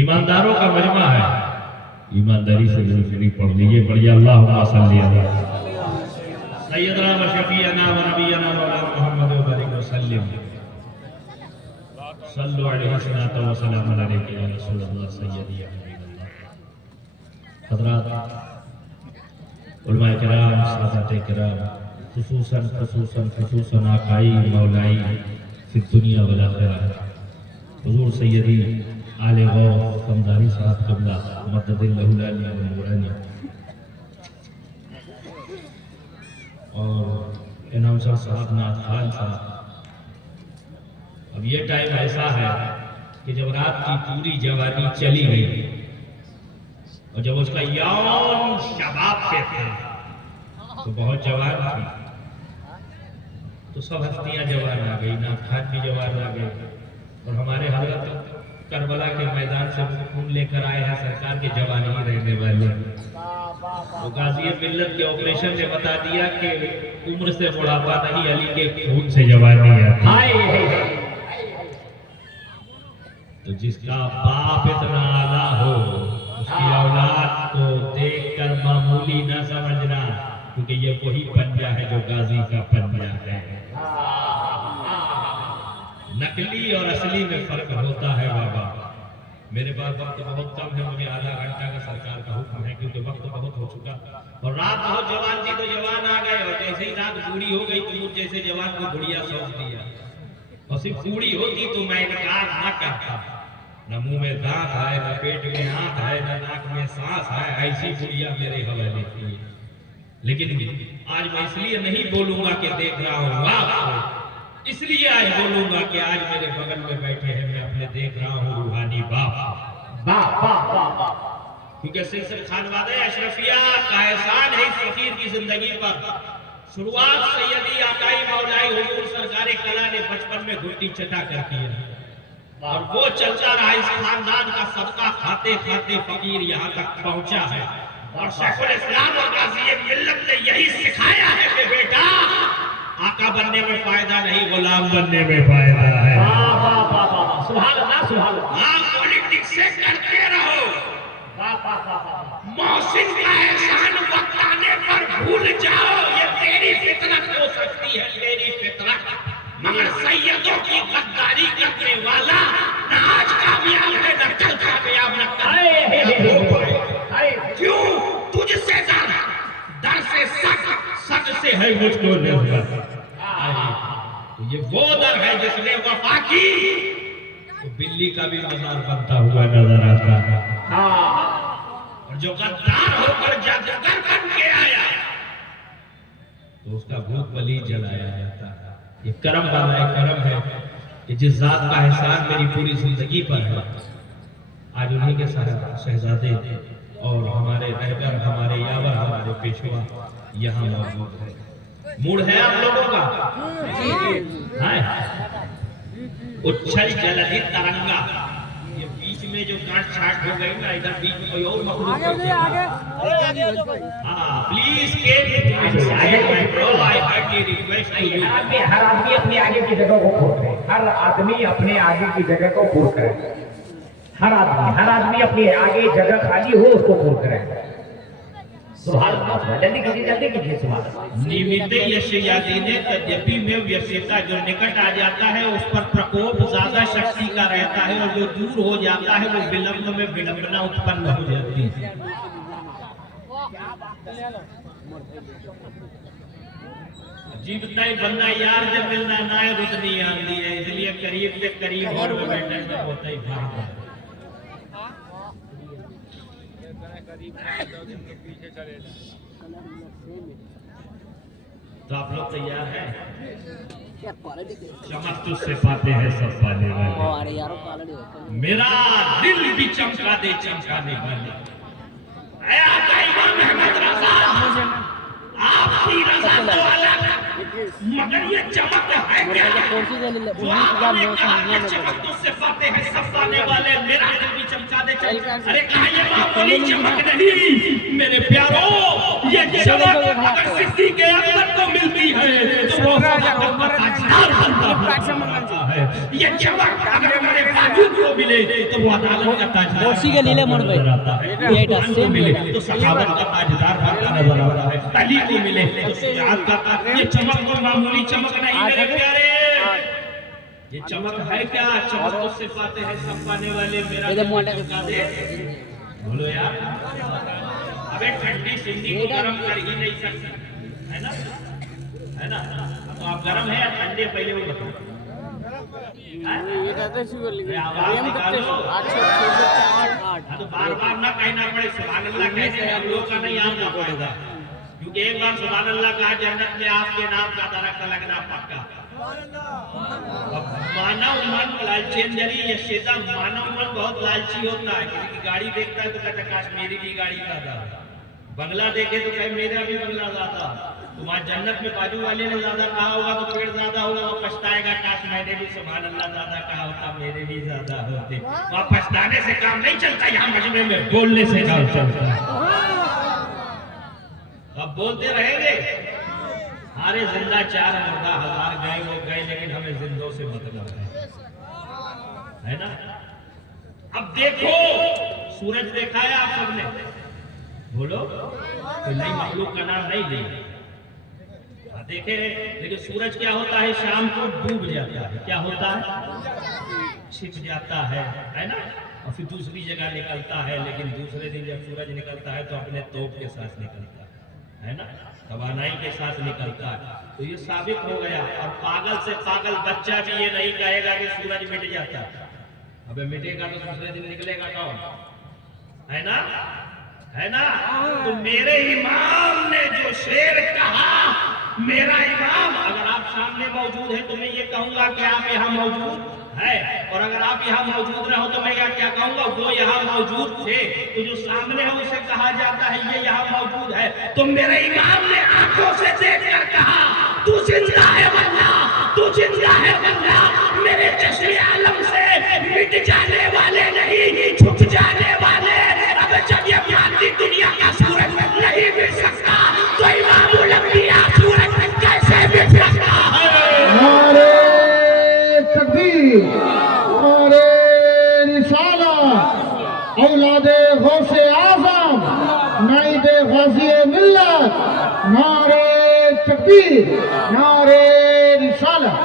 ईमानदारों का मजमा है, ईमानदारी से शरीफ पढ़ लीजिए, पढ़िए अल्लाहुम्मा सल्ली अला सय्यदना व शफीअना व नबियना मौलाना मुहम्मद व बारिक व सल्लिम सल्लु अलैहि सल्लल्लाहु व सल्लम अलैहि या रसूलल्लाह सय्यदी या हबीबल्लाह। हज़रात उलमाए किराम, सादाते किराम, खुसूसन आकाई मौलाई फिर दुनिया वल आखिरह हुजूर सय्यदी आले गौस समदानी साहब क़िबला मददिल्लाहु लाली व नूरानी और अनाउंसर साहब नाथ खान साहब। अब ये टाइम ऐसा है कि जब रात की पूरी जवानी चली गई और जब उसका यौन शबाब पे था तो बहुत जवान थी, तो सब हस्तियां जवान आ गई, नाथ खान भी जवान आ गए और हमारे हजरत करबला के मैदान से खून लेकर आए हैं, सरकार के जवान ही रहने वाले। तो गाजी मिल्लत के ऑपरेशन ने बता दिया कि उम्र से बुढ़ापा नहीं, अली के खून से जवानी आती। तो जिसका बाप इतना आला हो उसकी औलाद को देखकर मामूली न समझना, क्योंकि ये वही पंजा है जो गाजी का पंजा है। नकली और असली में फर्क होता है बाबा। मेरे पास वक्त बहुत कम है, मुझे आधा घंटा का सरकार का हुक्म है क्योंकि वक्त बहुत हो चुका और रात बहुत जवान थी तो जवान आ गए और जैसे ही रात बूढ़ी हो गई तो जैसे जवान को बुढ़िया सौंप दिया और सिर्फ बूढ़ी होती तो मैं इनकार न करता। न मुंह में दांत है, न पेट में हाथ है, न नाक में सांस है, ऐसी बुढ़िया मेरे हवाले की। लेकिन आज मैं इसलिए नहीं बोलूंगा कि देख रहा हूँ आपको, इसलिए आज बोलूंगा कि आज मेरे बगल में बैठे हैं, मैं अपने देख रहा हूँ रूहानी बाप। क्योंकि सिलसिला खानवादे अशरफिया का एहसान है इस फकीर की जिंदगी पर। शुरुआत सैयदी आकाई मौलाई हुजूर सरकार कला ने बचपन में घुट्टी चटा कर की है और वो चलता रहा। इस खानदान का सदका खाते खाते फकीर यहाँ तक पहुंचा है और शेखुल इस्लाम और गाज़ी मिल्लत ने यही सिखाया है कि बेटा आका बनने में फायदा नहीं, गुलाम बनने में फायदा है। सुभान अल्लाह, सुभान अल्लाह। पॉलिटिक्स से करते रहो, मौसिन का एहसान वक्त आने पर भूल जाओ। ये तेरी फितरत हो सकती है, तेरी फितरत, मगर सैयदों की गद्दारी करने वाला न आज कामयाब है, न कल कामयाब, न कल। क्यों? तुझसे डर से सक से है मुझको नजर। तो ये वो दर है जिसने वफा की तो बिल्ली का भी मजार बनता हुआ नजर आता है। और जो गद्दार होकर जादूगर बन के आया तो उसका भूत बलि जलाया जाता है। ये करम वाला एक करम है कि जिस जात का एहसान मेरी पूरी जिंदगी पर है, आज उन्हीं के शहजादे और हमारे रहबर, हमारे यावर, हमारे पेशवा यहाँ मौजूद है। मूड है आप लोगों का? उच्छल जलधि तरंगा, ये बीच में जो काट छाट हो गई ना, इधर बीच में कोई और मखलूक please came I hardly request you. हर आदमी अपनी आगे की जगह को खोल रहे हैं। हर आदमी अपने आगे की जगह को पूर्ण करे। हर आदमी अपनी आगे जगह खाली हो उसको पूर्ण करे। जल्दी कीजिए सुभान। निमित्त यशयादीने तद्यपि में व्यस्यता, जो निकट आ जाता है उस पर प्रकोप ज्यादा शक्ति का रहता है, और जो दूर हो जाता है वो विलंब में विडंबना उत्पन्न हो जाती है। जीवता ही बनना यार जब मिलना ना है रुतनी आंदी है, इसलिए करीब से करीब और वो बैठने में होता ही फायदा है। तो आप लोग तैयार हैं? चमक तुझसे पाते हैं सब पाने वाले, मेरा दिल भी चमका दे चमकाने वाले। आपकी रज़ा तो अलग, मगर ये चमक है क्या? चमक तुझसे पाते हैं सब पाने वाले, मेरा दिल भी चमका दे चमका। अरे कहा ये मामूली चमक नहीं मेरे प्यारो, ये चमक अगर सिद्धि के अंदर को मिलती है तो वो है। ये चमक अगर हमारे बाजूद को मिले तो वो अदालत का ताजदार को मिले तो सखावत का ताजदार बनता नजर आता है। अली को मिले तो सुजात का। ये चमक तो मामूली चमक नहीं मेरे प्यारे, ये चमक है क्या? चमक तो सिर्फ पाते हैं सब पाने वाले, मेरा चमका दे। बोलो यार, अबे ठंडी सिंधी को गर्म कर ही नहीं सकती है ना, है ना? तो आप गर्म है या ठंडे, पहले वो बताओ। आवाज निकालो, तो बार बार ना कहना पड़े सुभान अल्लाह कहने में हम लोग का नहीं आना पड़ेगा, क्योंकि एक बार सुभान अल्लाह कहा जन्नत में आपके नाम का दरख्त लगना पक्का। मानव मन लालचेंजरी ये सीधा मानव मन बहुत लालची होता है। किसी की गाड़ी देखता है तो कहता काश मेरी भी गाड़ी ज्यादा, बंगला देखे तो कहे मेरा भी बंगला ज्यादा। तुम्हारे जन्नत में बाजू वाले ने ज्यादा कहा होगा तो पेड़ ज्यादा होगा, वो पछताएगा काश मैंने भी सुभान अल्लाह ज्यादा कहा होता, मेरे भी ज्यादा होते। वहाँ पछताने से काम नहीं चलता, यहाँ मजमे में बोलने से काम चलता है। अब बोलते रहेंगे हमारे जिंदा 4 मुर्दा 1000 गए वो गए, लेकिन हमें जिंदों से मतलब है ना। अब देखो सूरज देखा है आप सबने, बोलो तो नहीं, मखलूक का नाम नहीं लिया देखे, लेकिन सूरज क्या होता है शाम को डूब जाता है, क्या होता है छिप जाता है ना, और फिर दूसरी जगह निकलता है। लेकिन दूसरे दिन जब सूरज निकलता है तो अपने तोप के साथ निकलता है ना, तवानाई के साथ निकलता है। तो ये साबित हो गया। और पागल से पागल बच्चा भी ये नहीं कहेगा कि सूरज मिट जाता है। अबे मिटेगा तो दूसरे दिन निकलेगा कौन, है ना, है ना। तो मेरे इमाम ने जो शेर कहा, मेरा इमाम, अगर आप सामने मौजूद है तो मैं ये कहूंगा कि आप यहाँ मौजूद है, और अगर आप यहाँ मौजूद रहो तो मैं क्या कहूंगा, वो यहाँ मौजूद थे। तो जो सामने है उसे कहा जाता है ये यहाँ मौजूद है। तो मेरे इमाम ने आंखों से देखकर कहा तू जिंदा है वल्ला, तू जिंदा है वल्ला, मेरे जश्न आलम से मिट जाने वाले नहीं, छुप जाने वाले। अब जब ये मानती दुनिया का सूरज नहीं मिल सकता तो इमामुल अंबिया सूरज कैसे मिल सकता है? नारे तकबीर, नारे रिसालत, औलादे गौसे आज़म, नाइबे गाज़ी मिल्लत, नारे तकबीर, नारे रिसालत।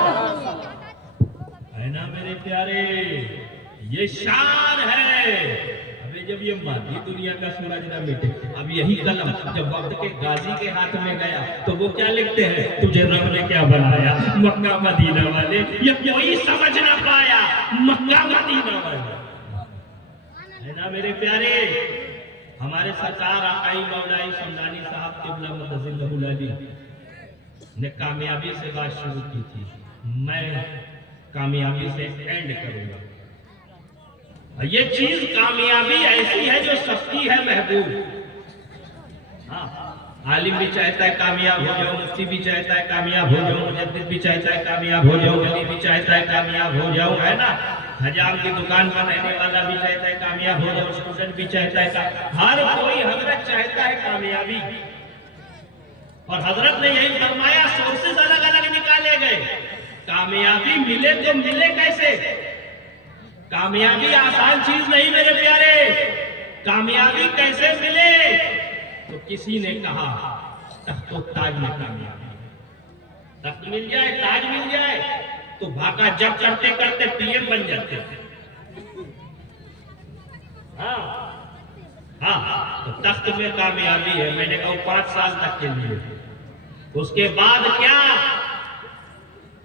है ना मेरे प्यारे, ये शान है। जब ये मादी दुनिया का सूरज न मिटे, अब यही कलम जब वक्त के गाजी के हाथ में गया तो वो क्या लिखते हैं, तुझे रब ने क्या बनाया मक्का मदीना वाले। ये कोई समझ ना पाया मक्का मदीना वाले, है ना मेरे प्यारे। हमारे सरकार आकाई मौलाई समदानी साहब क़िबला मुतज़िल्लहुल अली ने कामयाबी से बात शुरू की थी, मैं कामयाबी से एंड करूंगा। ये चीज कामयाबी ऐसी है जो सबकी है महबूब। हाँ, आलिम भी चाहता है कामयाब हो जाओ, मुफ्ती भी चाहता है कामयाब हो जाओ, मुजद्दिद भी चाहता है कामयाब हो जाओ, वली भी चाहता है कामयाब हो जाओ, है ना। हजाम की दुकान पर रहने वाला भी चाहता है कामयाब हो जाओ, स्टूडेंट भी चाहता है, हर कोई हजरत चाहता है कामयाबी। और हजरत ने यही फरमाया, सोर्सेस अलग अलग निकाले गए। कामयाबी मिले तो मिले कैसे? कामयाबी आसान चीज नहीं मेरे प्यारे। कामयाबी कैसे मिले? तो किसी ने कहा तख्तो ताज में कामयाबी, तख्त मिल जाए, ताज मिल जाए तो भागा जब करते करते पीएम बन जाते। हाँ हाँ, तो तख्त में कामयाबी है। मैंने कहा 5 साल तक के लिए। उसके बाद क्या?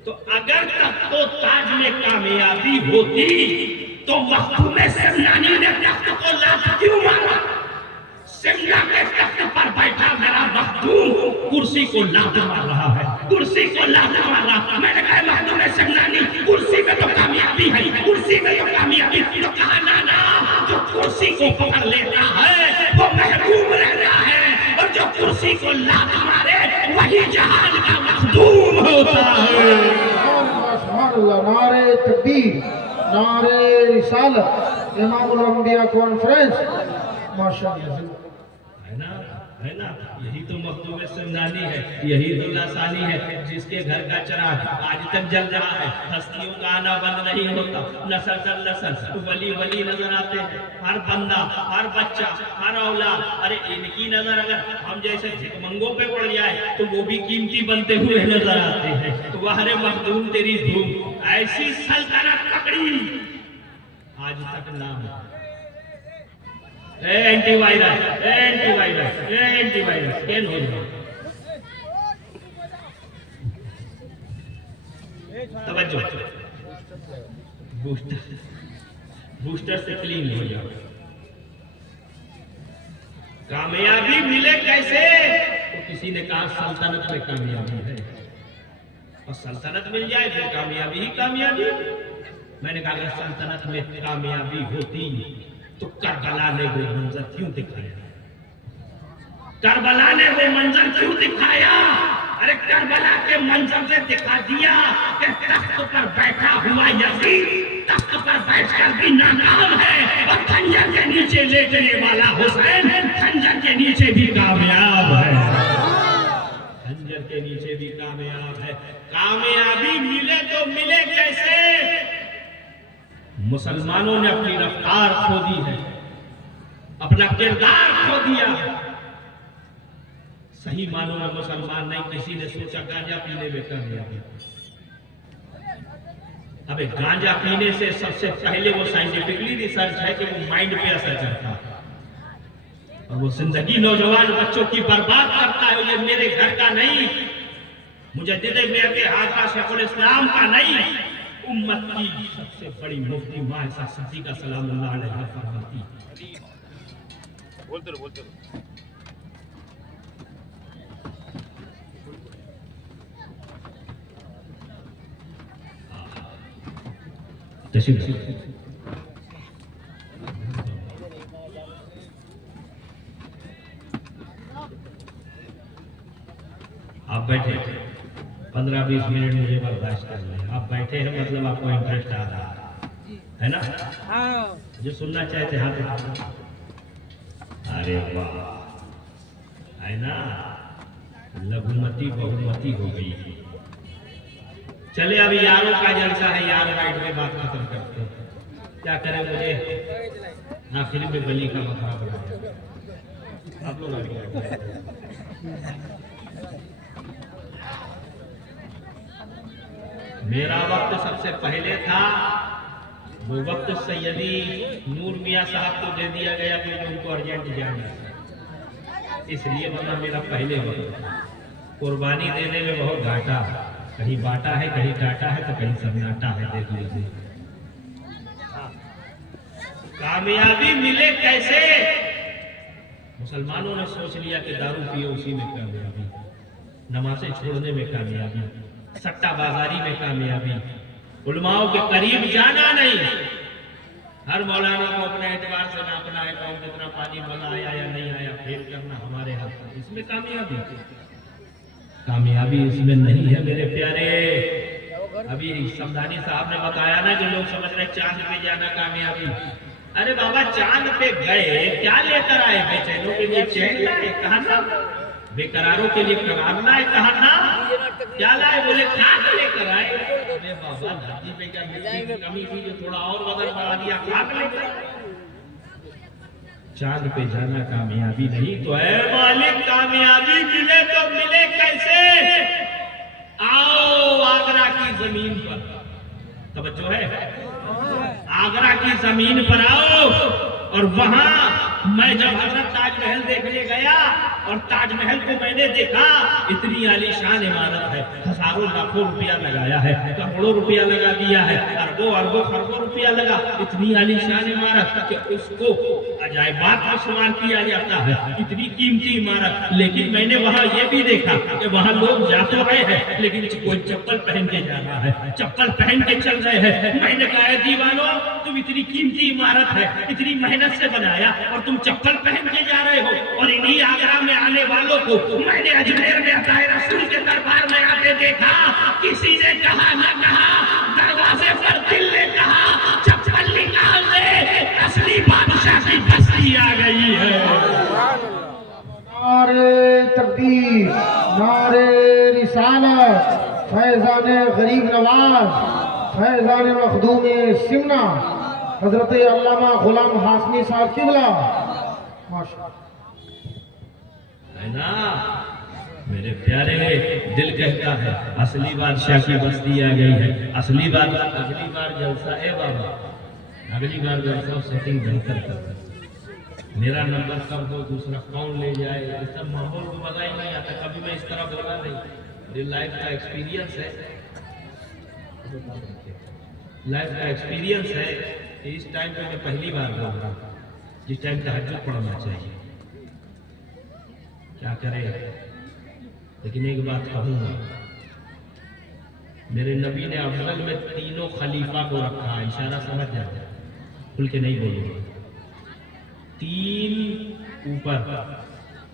तो अगर तख्तो ताज में कामयाबी होती तो मखदूम सिमनानी ने तख्त को लात क्यों मारा? शिमला के तख्त पर बैठा मेरा मखदूम कुर्सी को लात मार रहा है, कुर्सी को लात मार रहा। मैंने कहा मखदूम सिमनानी कुर्सी में तो कामयाबी है, कुर्सी में तो कामयाबी। तो कहा ना, जो कुर्सी को पकड़ लेता है वो महबूब रहता है, और जो कुर्सी को लात मारे वही जहान का मखदूम होता है। नारे तकबीर, नारे रिसालत, इमामुल अंबिया कॉन्फ्रेंस, माशाअल्लाह। है ना, यही तो मखदूम सिमनानी है, यही तो लासानी है जिसके घर का चराग आज तक जल रहा है। हस्तियों का आना बंद नहीं होता, नस्ल दर नस्ल वली वली नजर आते हैं। हर बंदा, हर बच्चा, हर औलाद। अरे इनकी नजर अगर हम जैसे भिखमंगों पे पड़ जाए तो वो भी कीमती बनते हुए नजर आते हैं। तो वाह रे मखदूम तेरी धूम, ऐसी सल्तनत पकड़ी आज तक नाम एंटीवायरस, एंटीवायरस, एंटीवायरस स्कैन हो जाए। तवज्जो, बूस्टर से क्लीन हो जाओ। कामयाबी मिले कैसे? तो किसी ने कहा सल्तनत में कामयाबी है, और सल्तनत मिल जाए फिर कामयाबी ही कामयाबी। मैंने कहा अगर सल्तनत में कामयाबी होती तो करबला ने वो मंजर क्यों दिखाया? करबला ने वो मंजर क्यों दिखाया? अरे करबला के मंजर से दिखा दिया कि तख्त पर बैठा हुआ यजीद तख्त पर बैठकर भी नाकाम है, और खंजर के नीचे लेटने वाला हुसैन खंजर के नीचे भी कामयाब है, खंजर के नीचे भी कामयाब है। कामयाबी मिले तो मिले कैसे? मुसलमानों ने अपनी रफ्तार खो दी है, अपना किरदार खो दिया। सही मानों में मुसलमान नहीं। किसी ने सोचा गांजा पीने में कामयाबी। अबे गांजा पीने से सबसे पहले वो साइंटिफिकली रिसर्च है कि वो माइंड पे असर करता है, और वो जिंदगी नौजवान बच्चों की बर्बाद करता है। ये मेरे घर का नहीं, मुजद्दिद मेरे हाथ शेखुल इस्लाम का नहीं, उम्मत की सबसे बड़ी मुफ्ती मां सिद्दीका सलामुल्लाह अलैहा फरमाती। बोलते रहो। आप बैठे 15-20 मिनट मुझे बर्दाश्त कर लें। आप बैठे हैं मतलब आपको इंटरेस्ट आ रहा है ना? जो सुनना चाहते हाथ उठाओ। अरे वाह, है ना? लघुमती बहुमती हो गई। चले अभी यारों का जलसा है, यार बैठ के बात खत्म करते हैं। क्या करें, मुझे आखिर में बली का मखरा बनाया। आप लोग मेरा वक्त सबसे पहले था, वो वक्त सैयदी नूर मियां साहब को दे दिया गया क्योंकि उनको अर्जेंट जाना है, इसलिए वरना मेरा पहले वक्त था। कुर्बानी देने में बहुत घाटा, कहीं बाटा है, कहीं काटा है, तो कहीं सन्नाटा है। देख लीजिए कामयाबी मिले कैसे? मुसलमानों ने सोच लिया कि दारू पिए उसी में कामयाबी, नमाज़ें छोड़ने में कामयाबी, सट्टा बाजारी में कामयाबी, उलमाओं के करीब जाना नहीं। हर मौलाना को अपने एतबार से नापना है, कौन कितना पानी बना आया या नहीं आया, फेल करना हमारे हाथ में, इसमें कामयाबी। कामयाबी इसमें नहीं है मेरे प्यारे। अभी समदानी साहब ने बताया ना कि लोग समझ रहे चांद पे जाना कामयाबी। अरे बाबा, चांद पे गए क्या लेकर आए? बेचैनों के लिए चैन लाए, कहा था। बेकरारों के लिए करार लाए, कहा था। क्या लाए? बोले खाद लेकर आए। अरे बाबा धरती पे क्या मिट्टी की कमी थी जो थोड़ा और वजन बढ़ा दिया, खाक लेते। चांद पे जाना कामयाबी नहीं तो है मालिक, कामयाबी मिले तो मिले कैसे? आओ आगरा की जमीन पर, तवज्जो है, आगरा की जमीन पर आओ। और वहां मैं जब हजरत ताजमहल देखने गया और ताजमहल को मैंने देखा, इतनी आलीशान इमारत है, हजारों लाखों रुपया लगाया है, करोड़ों रुपया लगा दिया है, अरबों अरबों खरबों रुपया लगा, इतनी आलीशान इमारत कि उसको अजायबात में शुमार किया जाता है, इतनी कीमती इमारत। लेकिन मैंने वहां ये भी देखा कि वहां लोग जा तो रहे हैं लेकिन कोई चप्पल पहन के जा रहा है, चप्पल पहन के चल रहे हैं। मैंने कहा दीवानो, तुम इतनी कीमती इमारत है, इतनी मेहनत से बनाया और तुम चप्पल पहन के जा रहे हो। और इन्हीं आगरा में आने वालों को मैंने अजमेर में अताए रसूल के दरबार में आते देखा, किसी ने कहा न कहा, दरवाजे पर दिल ने कहा, चप्पल निकाल दे, असली बादशाह की बस्ती आ गई है। नारे तकबीर, नारे रिसालत, फैजान गरीब नवाज, फैजान मखदूम सिमना, हजरत अल्लामा गुलाम हाशमी साहब किबला, माशाअल्लाह। है ना मेरे प्यारे, दिल कहता है असली बादशाह की बस्ती आ गई है, असली बात। अगली बार जलसा है बाबा, अगली बार जलसा सेटिंग बेहतर कर, मेरा नंबर कब हो, दूसरा कौन ले जाए, ये सब माहौल को पता ही नहीं आता। कभी मैं इस तरह बोला नहीं, मेरी लाइफ का एक्सपीरियंस है, लाइफ का एक्सपीरियंस है कि इस टाइम पे मैं पहली बार बोल रहा हूँ, जिस टाइम तहज्जुद पढ़ना चाहिए। क्या करें, लेकिन एक बात कहूंगा, मेरे नबी ने अफजल में तीनों खलीफा को रखा, इशारा समझ जाते, खुल के नहीं बोलूंगा। तीन ऊपर,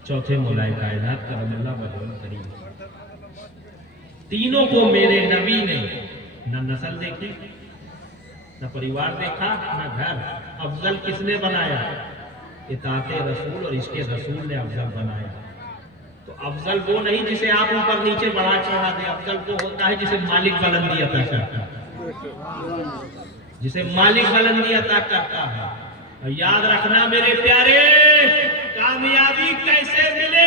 चौथे मौलाए कायनात करमल्लाह वजहुल करीम, तीनों को मेरे नबी ने न नस्ल देखी, न परिवार देखा, न घर। अफजल किसने बनाया? इताअते रसूल और इसके रसूल ने अफजल बनाया। तो अफजल वो नहीं जिसे आप ऊपर नीचे बढ़ा चढ़ा दे, अफजल वो होता है जिसे मालिक बुलंदी अता करता है, जिसे मालिक बुलंदी अता करता है। और याद रखना मेरे प्यारे, कामयाबी कैसे मिले?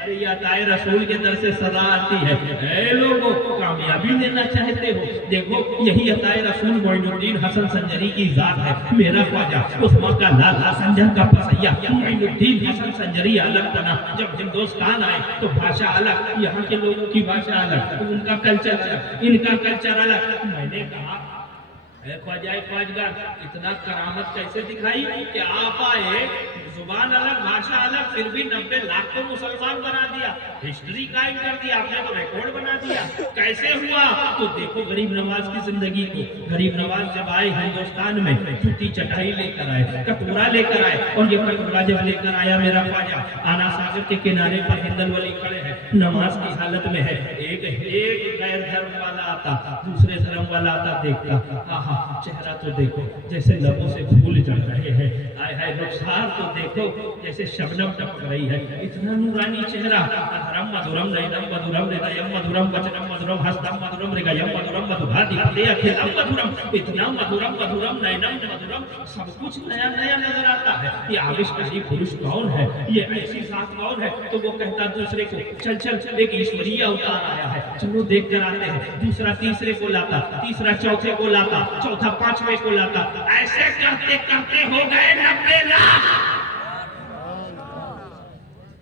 अरे ये अताए रसूल के दर से सदा आती है, ऐ लोगों कामयाबी लेना चाहते हो, देखो यही अताए रसूल मोइनुद्दीन हसन संजरी की जात है। मेरा ख्वाजा उस्मा का लाला, संजर का पसैया, मोइनुद्दीन हसन संजरी आलम तना। जब हिंदुस्तान आए तो भाषा अलग, यहाँ के लोगों की भाषा अलग, उनका कल्चर अलग, इनका कल्चर अलग। मैंने कहा ख्वाजाए ख्वाजगार, इतना करामत कैसे दिखाई कि आप आए, जुबान अलग, भाषा अलग, फिर भी 90 लाख को मुसलमान बना दिया, हिस्ट्री कायम कर दिया आपने, तो रिकॉर्ड बना दिया। कैसे हुआ? तो देखो गरीब नवाज की जिंदगी को। गरीब नवाज जब आए हिंदुस्तान में, जूती चटाई लेकर आए, कटोरा लेकर आए, और ये कटोरा जब लेकर आया मेरा ख्वाजा, आना सागर के किनारे पर हिंदल वली खड़े हैं, नमाज की हालत में है। एक गैर धर्म वाला आता, दूसरे धर्म वाला आता, देखता, चेहरा तो देखो जैसे लबों से फूल चढ़ रहे हैं, आय हाय रुखसार तो देखो जैसे शबनम टपक रही है, इतना नूरानी चेहरा। अधरम मधुरम नयनम मधुरम हृदयम मधुरम वचनम मधुरम हस्तम मधुरम मृगयम मधुरम मधुभाति अखिलम मधुरम, इतना मधुरम मधुरम नयनम मधुरम, सब कुछ नया नया नजर आता है। ये आविष्कारी पुरुष कौन है, ये ऐसी जात कौन है? तो वो कहता दूसरे को, चल चल चल एक ईश्वरीय अवतार आया है, चलो देख कर आते हैं। दूसरा तीसरे को लाता, तीसरा चौथे को लाता, चौथा पांचवे को लाता। ऐसे करते करते हो गए 90 लाख,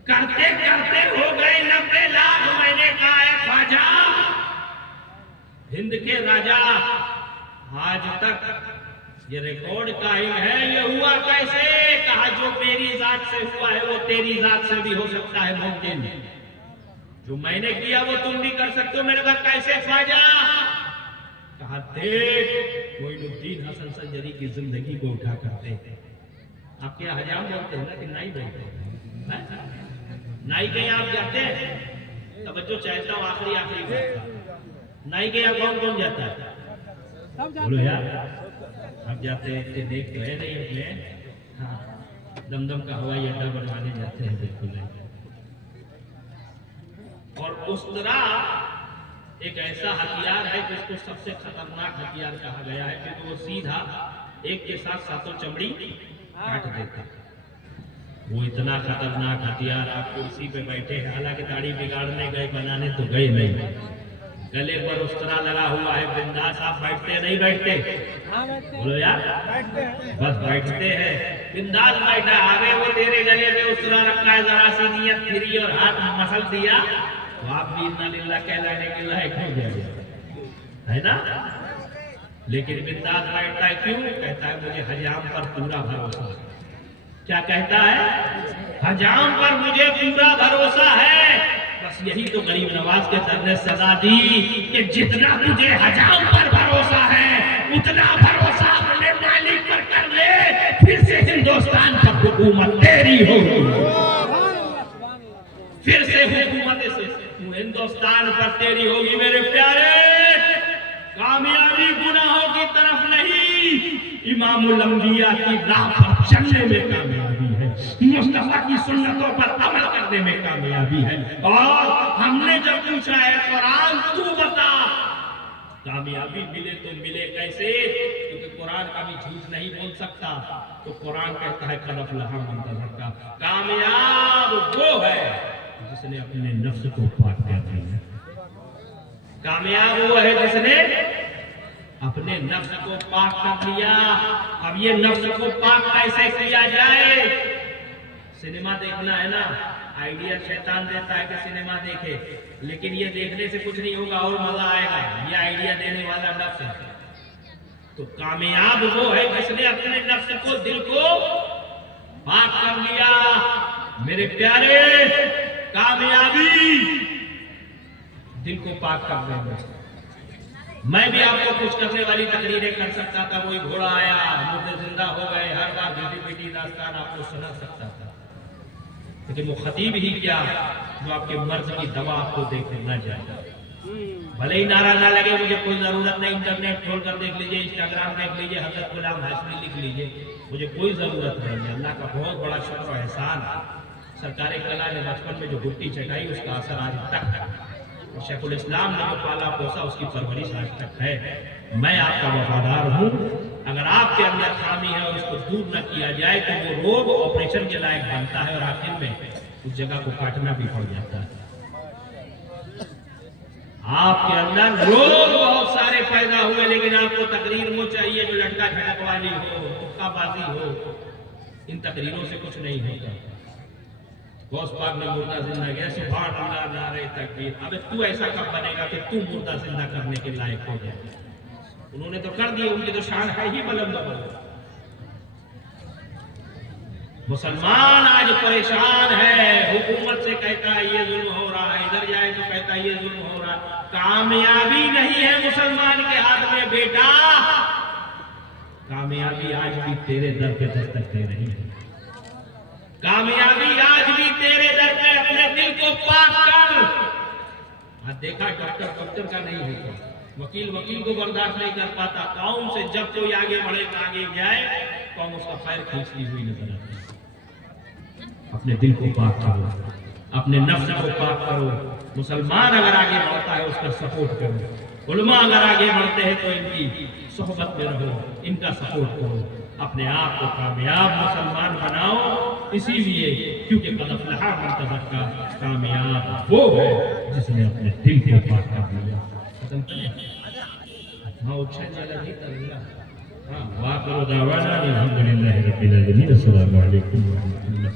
करते करते हो गए 90 लाख। मैंने कहा है ख्वाजा, हिंद के राजा, आज तक ये रिकॉर्ड कायम है, ये हुआ कैसे? कहा जो मेरी जात से हुआ है वो तेरी जात से भी हो सकता है, मुमकिन। जो मैंने किया वो तुम भी कर सकते हो। मैंने कहा कैसे ख्वाजा? कहा देख, मोइनुद्दीन हसन संजरी की जिंदगी को उठा करते हैं। आपके यहाँ हजाम बोलते हैं ना कि नहीं बोलते हैं? नाई के यहाँ आप जाते हैं? तवज्जो चाहता हूँ, आखिरी बात, नाई के यहाँ कौन कौन जाता है? बोलो यार, आप जाते हैं कि देख तो है नहीं अपने। हाँ, दमदम का हवाई अड्डा बनवाने जाते हैं, बिल्कुल। और उस तरह एक ऐसा हथियार है जिसको सबसे खतरनाक हथियार कहा गया है, क्योंकि वो सीधा एक के साथ सातों चमड़ी काट देता। वो इतना खतरनाक हथियार, आप कुर्सी पे बैठे हैं, हालांकि दाढ़ी बिगाड़ने गए, बनाने तो गए नहीं, गले पर उस्तरा लगा हुआ है, बिंदास आप बैठते नहीं बैठते? बोलो यार, बस बैठते हैं, बिंदास बैठा, आगे वो तेरे गले पे उस्तरा रखा है, जरा सी नियत फिरी और हाथ मसल दिया तो आप भी इन्ना लिल्लाह कहलाने के लायक हो गए, है ना? लेकिन बिंदास बैठता है, क्यों? कहता है मुझे हजाम पर पूरा भरोसा है। क्या कहता है? हजाम पर मुझे पूरा भरोसा है। बस यही तो गरीब नवाज के दर ने सजा दी कि जितना तुझे हजाम पर भरोसा है उतना भरोसा अपने मालिक पर कर ले, फिर से हिंदुस्तान पर हुकूमत तेरी होगी, फिर से हुकूमत हिंदुस्तान पर तेरी होगी। मेरे प्यारे, कामयाबी गुनाहों की तरफ नहीं, इमामुल अंबिया की राह पर चलने में कामयाबी है, मुस्तफा की सुन्नतों पर अमल करने में कामयाबी है। और हमने जब पूछा है कुरान तू बता, कामयाबी मिले तो मिले कैसे? क्योंकि कुरान कभी झूठ नहीं बोल सकता, तो कुरान कहता है कद अफ़लहा मन तज़क्का, कामयाब वो है जिसने अपने नफ्स को पाक कर लिया। कामयाब वो है जिसने अपने नफ्स को पाक कर लिया। अब ये नफ्स को पाक कैसे किया जाए? सिनेमा देखना है ना, आइडिया शैतान देता है कि सिनेमा देखे, लेकिन ये देखने से कुछ नहीं होगा और मजा आएगा, ये आइडिया देने वाला नफ्स है। तो कामयाब वो है जिसने अपने नफ्स को, दिल को पाक कर लिया। मेरे प्यारे, कामयाबी दिल को पाक कर देना। मैं भी आपको कुछ करने वाली तकरीरें कर सकता था, कोई घोड़ा आया, मुर्दे जिंदा हो गए, हर बार घटी पिटी दास्तान आपको सुना सकता था, लेकिन वो खतीब ही क्या जो आपके मर्ज की दवा आपको देकर न जाए। भले ही नारा ना लगे, मुझे कोई जरूरत नहीं, इंटरनेट खोल कर देख लीजिए, इंस्टाग्राम देख लीजिए, हजरत गुलाम हाशमी लिख लीजिए, मुझे कोई जरूरत नहीं है। अल्लाह का बहुत बड़ा शुक्र और एहसान, सरकार कला ने बचपन में जो गुट्टी चटाई उसका असर आज तक, और शेखुल इस्लाम ने जो पाला पोसा उसकी परवरिश आज तक है। मैं आपका वफादार हूँ। अगर आपके अंदर खामी है और उसको दूर न किया जाए तो वो रोग ऑपरेशन के लायक बनता है और आखिर में उस जगह को काटना भी पड़ जाता है। आपके अंदर रोग बहुत सारे पैदा हुए, लेकिन आपको तकरीर वो चाहिए जो लटका झटक वाली हो, हुक्काबाजी हो। इन तकरीरों से कुछ नहीं होता। गौस पाक ने मुर्दा जिंदा किया, सुभान अल्लाह, नारे तकबीर। अबे तू ऐसा कब बनेगा कि तू मुर्दा जिंदा करने के लायक हो जाए? उन्होंने तो कर दिया, उनकी तो शान है ही बुलंद। मुसलमान आज परेशान है, हुकूमत से कहता है ये जुल्म हो रहा है, इधर जाए तो कहता है ये जुल्म हो रहा है। कामयाबी नहीं है मुसलमान के हाथ में बेटा, कामयाबी आज भी तेरे दर पे दस्तक दे रही है। कामयाबी आज भी तेरे दर पे, अपने दिल को पाक कर। आज देखा डॉक्टर का नहीं होता, वकील को बर्दाश्त नहीं कर पाता, कौम से जब कोई आगे बढ़े आगे जाए कौम उसका पैर खींचती हुई नजर आती है। अपने दिल को पाक करो, अपने नफ्स को पाक करो। मुसलमान अगर आगे बढ़ता है उसका सपोर्ट करो, उलमा अगर आगे बढ़ते हैं तो इनकी सोहबत में रहो, इनका सपोर्ट करो, अपने आप को कामयाब मुसलमान बनाओ। इसीलिए क्योंकि कद अफ़लहा मन तज़क्का, कामयाब वो है जिसने अपने दिल को पाक कर लिया। खत्म करें? हाँ, उच्छा चला जी तल्ला। हाँ, वाक़िअ दावाना अल्हम्दुलिल्लाहि रब्बिल आलमीन। अस्सलामु अलैकुम व रहमतुल्लाह।